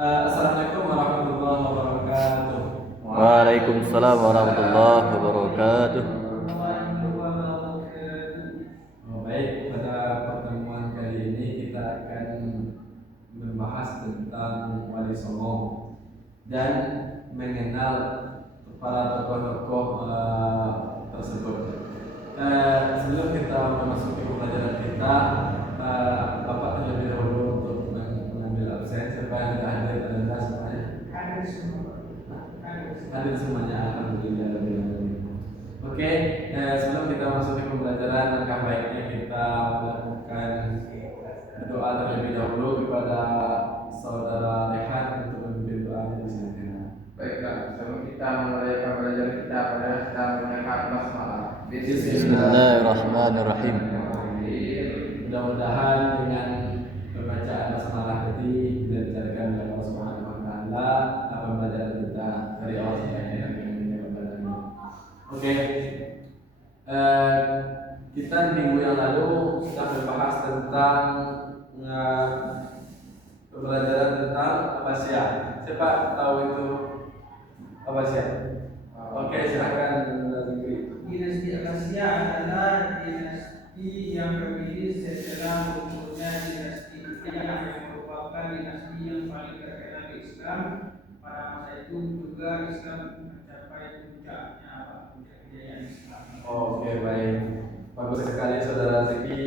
Assalamualaikum warahmatullahi wabarakatuh. Waalaikumsalam warahmatullahi wabarakatuh. Baik, pada pertemuan kali ini kita akan membahas tentang Wali Songo dan mengenal para tokoh-tokoh tersebut. Sebelum kita memasuki pembelajaran kita, Bapak terlebih dahulu untuk mengambil absen. Siapa yang tidak hadir adalah semuanya? Hadir semuanya, alhamdulillah. Oke, sebelum kita masuk ke pembelajaran, langkah baiknya kita melakukan doa terlebih dahulu kepada saudara Rehan untuk memimpin doa di sini. Baiklah, sebelum kita mulai pembelajaran kita pada kita mendengar basmalah. Bismillahirrahmanirrahim. Mudah-mudahan dengan pembacaan basmalah tadi kita bicarakan oleh Allah Subhanahu wa taala pembelajaran kita dari Allah Subhanahu wa taala. Oke. Kita minggu yang lalu sudah membahas tentang pembelajaran tentang Abbasiyah. Siapa tahu itu Abbasiyah? Oke, silakan Zikri. Dinasti Abbasiyah adalah dinasti yang berdiri setelah munculnya dinasti Umayyah yang merupakan dinasti yang paling terkenal di Islam. Pada masa itu juga Islam mencapai puncaknya kejayaan Islam. Oke, baik. Bagus sekali saudara Ziki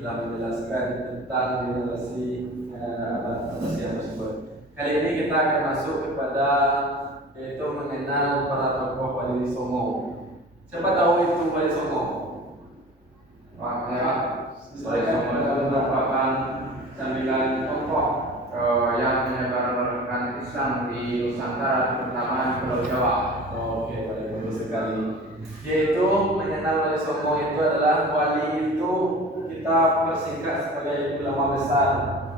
telah menjelaskan tentang dinasti Abbasiyah tersebut. Kali ini kita akan masuk kepada yaitu mengenal para tokoh Wali Songo. Siapa tahu itu Wali Songo? Wali Songo merupakan 9 tokoh yang menyebarkan Islam di Nusantara, terutama di Pulau Jawa. Oke, bagus sekali. Yaitu mengenal Wali Songo itu adalah wali itu kita persingkat sebagai ulama besar.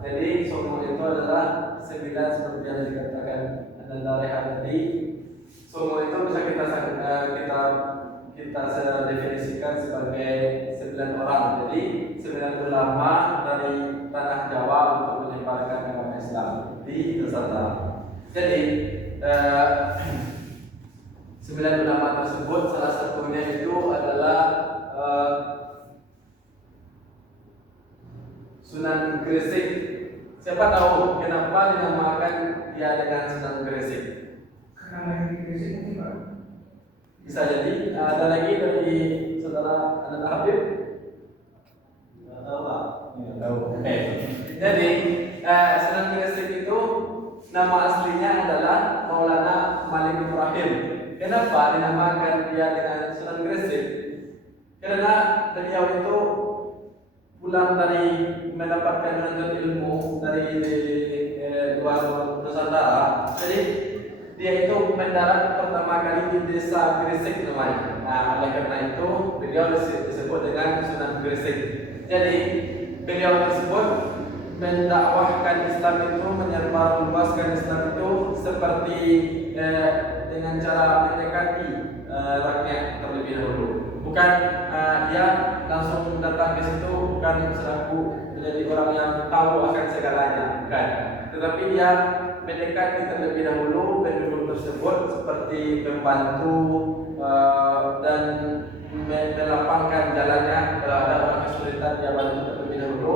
Jadi Songo itu adalah 9 seperti yang dikatakan Ananda Rehan tadi. Songo itu bisa kita definisikan sebagai 9 orang. Jadi 9 ulama dari tanah Jawa untuk menyebarkan agama Islam di Nusantara. Jadi 9 ulama tersebut salah satunya itu adalah Sunan Gresik. Siapa tahu kenapa dinamakan dia dengan Sunan Gresik? Karena lagi Gresik itu Pak. Bisa jadi ada lagi dari saudara Ananda Habib? Tidak tahu Pak. Tidak tahu. Oke. Jadi Sunan Gresik itu nama aslinya adalah Maulana Malik Ibrahim. Kenapa dinamakan dia dengan Sunan Gresik? Karena beliau itu pulang dari mendapatkan menuntut ilmu dari luar Nusantara. Jadi dia itu mendarat pertama kali di desa Gresik namanya. Nah, oleh karena itu beliau disebut dengan Sunan Gresik. Jadi beliau tersebut mendakwahkan Islam itu, menyebarluaskan Islam itu seperti dengan cara mendekati rakyat terlebih dahulu. Bukan dia langsung datang ke situ bukan selaku menjadi orang yang tahu akan segalanya, bukan. Tetapi dia mendekati terlebih dahulu penduduk tersebut seperti membantu dan melapangkan jalannya kalau ada orang kesulitan dia bantu terlebih dahulu.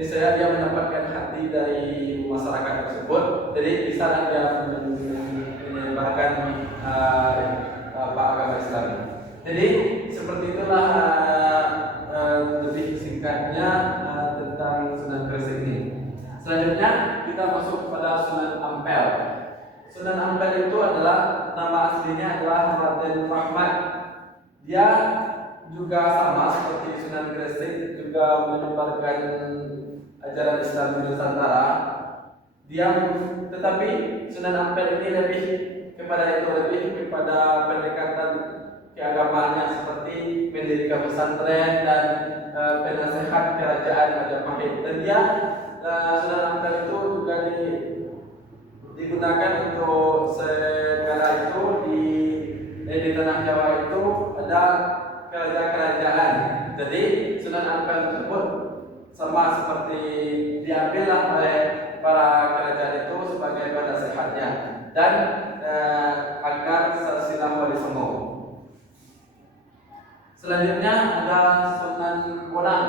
Misalnya dia mendapatkan hati dari masyarakat tersebut, jadi bisa dia menyebarkan agama Islam. Jadi seperti itulah lebih singkatnya tentang Sunan Gresik ini. Selanjutnya kita masuk kepada Sunan Ampel. Sunan Ampel itu adalah nama aslinya adalah Raden Rahmat. Dia juga sama seperti Sunan Gresik, juga menyebarkan ajaran Islam di Nusantara. Tetapi Sunan Ampel ini lebih kepada pendekatan keagamaannya seperti mendirikan pesantren dan penasehat kerajaan Majapahit. Dan dia Sunan Ampel itu juga digunakan untuk segala itu di tanah Jawa itu ada kerajaan-kerajaan. Jadi Sunan Ampel tersebut sama seperti diambillah oleh para kerajaan itu sebagaimana dan agar silsilah wali songo. Selanjutnya ada Sunan Bonang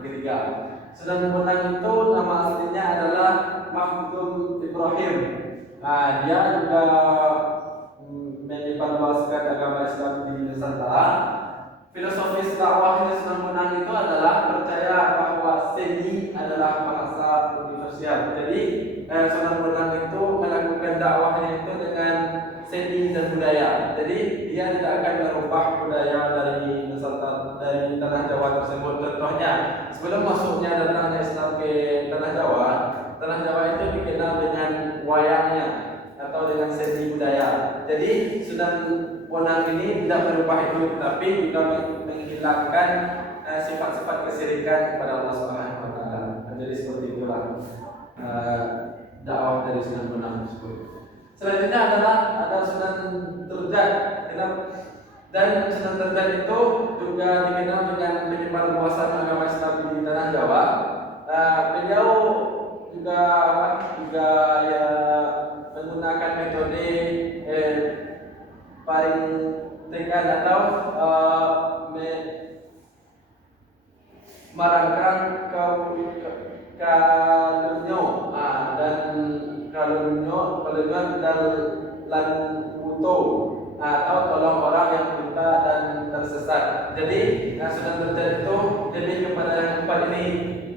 ketiga. Sunan Bonang itu nama aslinya adalah Makhdum Ibrahim. Nah, dia juga menyebarluaskan agama Islam di Nusantara. Filosofis dakwahnya Sunan Bonang itu adalah percaya bahwa seni adalah bahasa universal. Jadi Sunan Bonang itu melakukan dakwahnya itu dengan seni dan budaya. Jadi dia tidak akan merubah budaya dari Nusantara, dari tanah Jawa tersebut. Contohnya, sebelum masuknya datangnya Islam ke tanah Jawa itu dikenal dengan wayangnya atau dengan seni budaya. Jadi Sunan Bonang ini tidak merubah itu, tapi juga menghilangkan sifat-sifat kesyirikan kepada Allah Subhanahu wa taala. Jadi seperti itulah dakwah dari Sunan Bonang tersebut. Selanjutnya adalah ada Sunan Derajat. Dan Sunan Derajat itu juga dikenal dengan penyebarluasan agama Islam di tanah Jawa. Beliau juga ya menggunakan metode paling tekan atau merangsang kalunyo dan dan buto atau tolong orang yang buta dan tersesat. Jadi Sunan Derajat itu lebih kepada yang empat ini.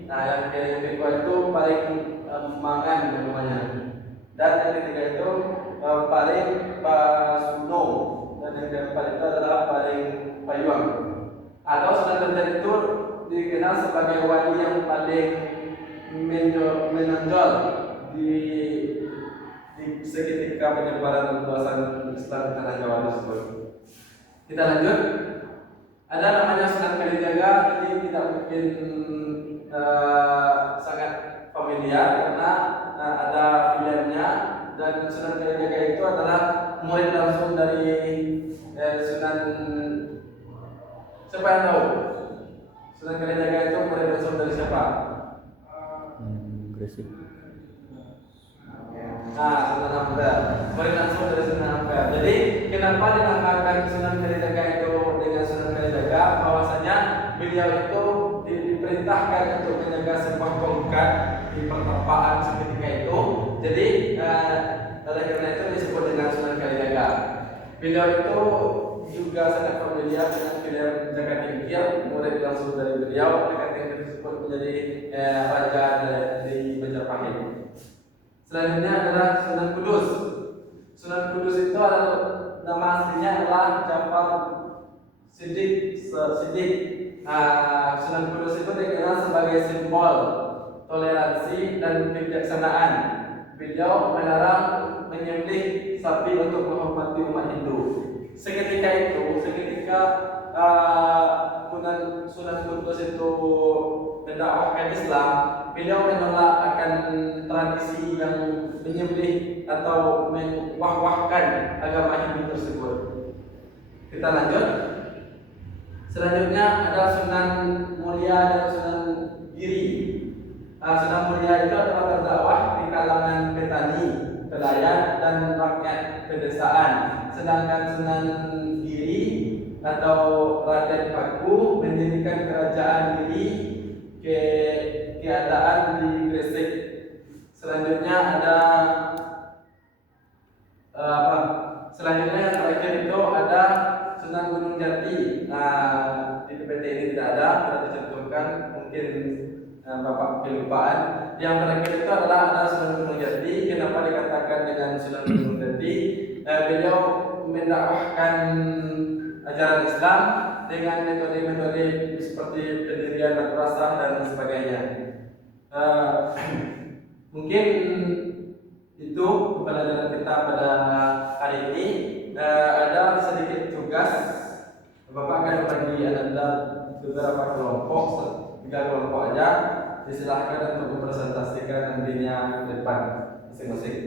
Yang kedua itu paling mangan namanya, dan yang ketiga itu paling pasuno, dan yang keempat itu adalah paling payuang. Atau Sunan Derajat itu dikenal sebagai wali yang paling menonjol di seketika penyebaran luasan Islam di tanah Jawa tersebut. Kita lanjut. Ada namanya Sunan Kalijaga. Ini tidak mungkin sangat familiar karena ada filialnya, dan Sunan Kalijaga itu adalah murid langsung dari Sunan. Siapa yang tahu? Sunan Kalijaga itu murid langsung dari siapa? Gresik. Sunan Ampel. Murid langsung dari Sunan Ampel. Jadi kenapa dinamakan Sunan Kalijaga itu dengan Sunan Kalijaga? Bahwasanya beliau itu diperintahkan untuk menjaga sebuah tongkat di pertapaan seketika itu. Jadi oleh karena itu disebut dengan Sunan Kalijaga. Beliau itu juga sangat familiar dengan film Jaga Tingkir, murid langsung dari beliau. Jaga Tingkir disebut menjadi raja dari Majapahit. Selanjutnya adalah Sunan Kudus. Sunan Kudus itu adalah nama aslinya adalah Jafar Siddiq. Sunan Kudus itu dikenal sebagai simbol toleransi dan kebijaksanaan. Beliau melarang menyembelih sapi untuk menghormati umat Hindu. Seketika Sunan Kudus itu mendakwahkan Islam, beliau menolak akan tradisi yang menyembelih atau mewah-wahkan agama Hindu tersebut. Kita lanjut. Selanjutnya ada Sunan Muria dan Sunan Giri. Sunan Muria itu adalah berdakwah di kalangan petani, nelayan dan rakyat pedesaan. Sedangkan Sunan Giri atau Raden Paku mendirikan kerajaan Giri keadaan di Gresik. Selanjutnya ada Selanjutnya yang terakhir itu ada Sunan Gunung Jati. Di PPT ini tidak ada dicantumkan, mungkin Bapak kelupaan. Yang terakhir itu adalah ada Sunan Gunung Jati. Kenapa dikatakan dengan Sunan Gunung Jati? Beliau mendakwahkan ajaran Islam dengan metode-metode seperti pendirian madrasah dan sebagainya. Mungkin itu pembelajaran kita pada hari ini. Ada sedikit tugas. Bapak akan bagi Anda beberapa kelompok, 3 kelompok aja. Disilahkan untuk mempresentasikan nantinya ke depan masing-masing.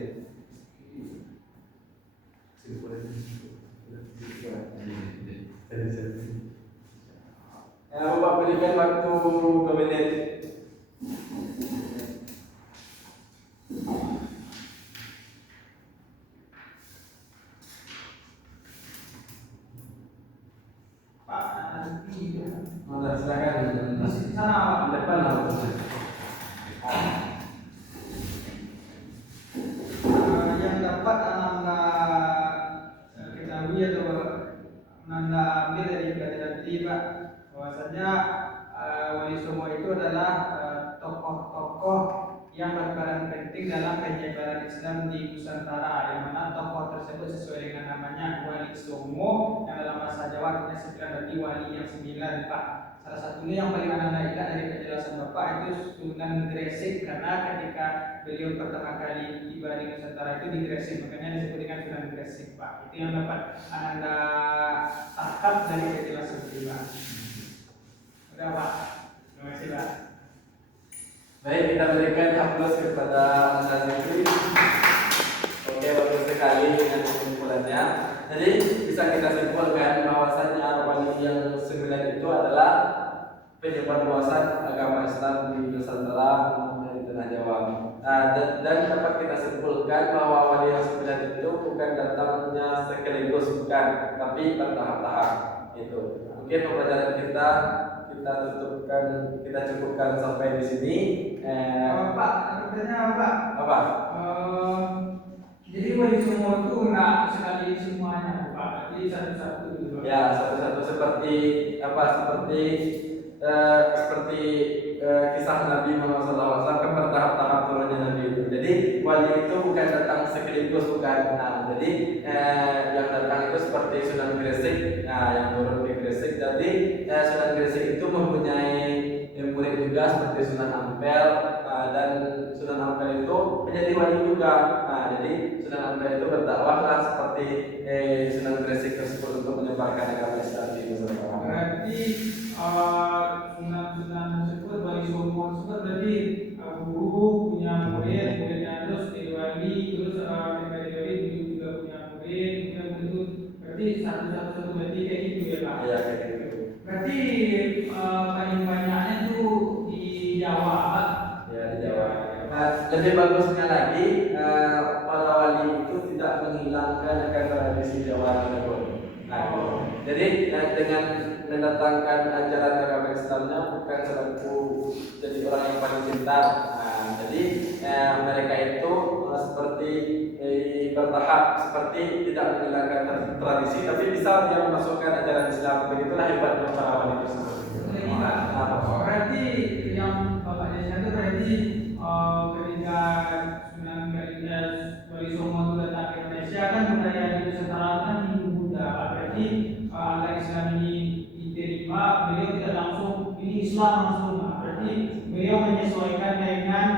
Bapak berikan waktu 2 menit. Di sana Pak. Di depan lah. Yang dapat Anda ketahui atau Anda ambil dari pelajaran tadi Pak, bahwasanya Wali Songo itu adalah tokoh-tokoh yang berperan penting dalam penyebaran Islam di Nusantara, yang mana tokoh tersebut sesuai dengan namanya Wali Songo, yang dalam bahasa Jawa artinya 9, berarti wali yang 9 Pak. Salah satunya yang paling Anda ingat dari penjelasan Bapak itu Sunan Gresik, karena ketika beliau pertama kali tiba di Nusantara itu di Gresik, makanya disebut dengan Sunan Gresik Pak. Itu yang dapat Anda tangkap dari penjelasan tadi Pak. Udah Pak, terima kasih Pak. Baik, kita berikan aplaus kepada Ustaz Zikri. Oke, bagus sekali dengan kesimpulannya. Jadi bisa kita simpulkan bahwasanya wali yang 9 itu adalah penyebar luasan agama Islam di Nusantara dan di Tanah Jawa. Dan dapat kita simpulkan bahwa wali yang 9 itu bukan datangnya sekaligus, bukan, tapi bertahap-tahap. Itu. Mungkin pembelajaran kita cukupkan sampai di sini. Pak, pertanyaan Pak. Apa? Jadi Wali Songo itu enggak sekali semuanya Pak, jadi satu-satu dulu Pak. Ya, satu-satu seperti apa? Seperti kisah Nabi Muhammad SAW, kan bertahap-tahap turunnya Nabi itu. Jadi wali itu bukan datang sekaligus, bukan. Nah, jadi yang datang itu seperti Sunan Gresik, yang turun ke Gresik. Jadi Sunan Gresik itu mempunyai murid juga seperti Sunan Ampel, dan Sunan Ampel itu menjadi wali juga. Jadi Sunan Ampel itu berdakwahlah seperti Sunan Gresik tersebut untuk menyebarkan agama Islam di Nusantara. Berarti sunan-sunan tersebut Wali Songo tersebut berarti guru punya murid, muridnya terus jadi wali, terus dari wali juga punya murid, kemudian itu berarti satu-satu berarti kayak gitu ya Pak. Iya, kayak gitu. Berarti paling banyaknya itu di Jawa Pak. Ya, di Jawa. Lebih bagusnya lagi, para wali itu tidak menghilangkan akan tradisi Jawa tersebut. Jadi dengan mendatangkan ajaran agama Islamnya bukan selaku jadi orang yang paling pintar. Jadi mereka itu seperti bertahap, seperti tidak menghilangkan tradisi, tapi bisa dia memasukkan ajaran Islam. Begitulah hebatnya para wali tersebut. Lagi Pak. Berarti yang Bapak jelaskan itu berarti ketika Sunan Kalijas Wali Songo itu datang ke Indonesia kan budaya di Nusantara kan Hindu Buddha Pak. Berarti agar Islam ini diterima, beliau tidak langsung ini Islam langsung Pak. Berarti beliau menyesuaikan dengan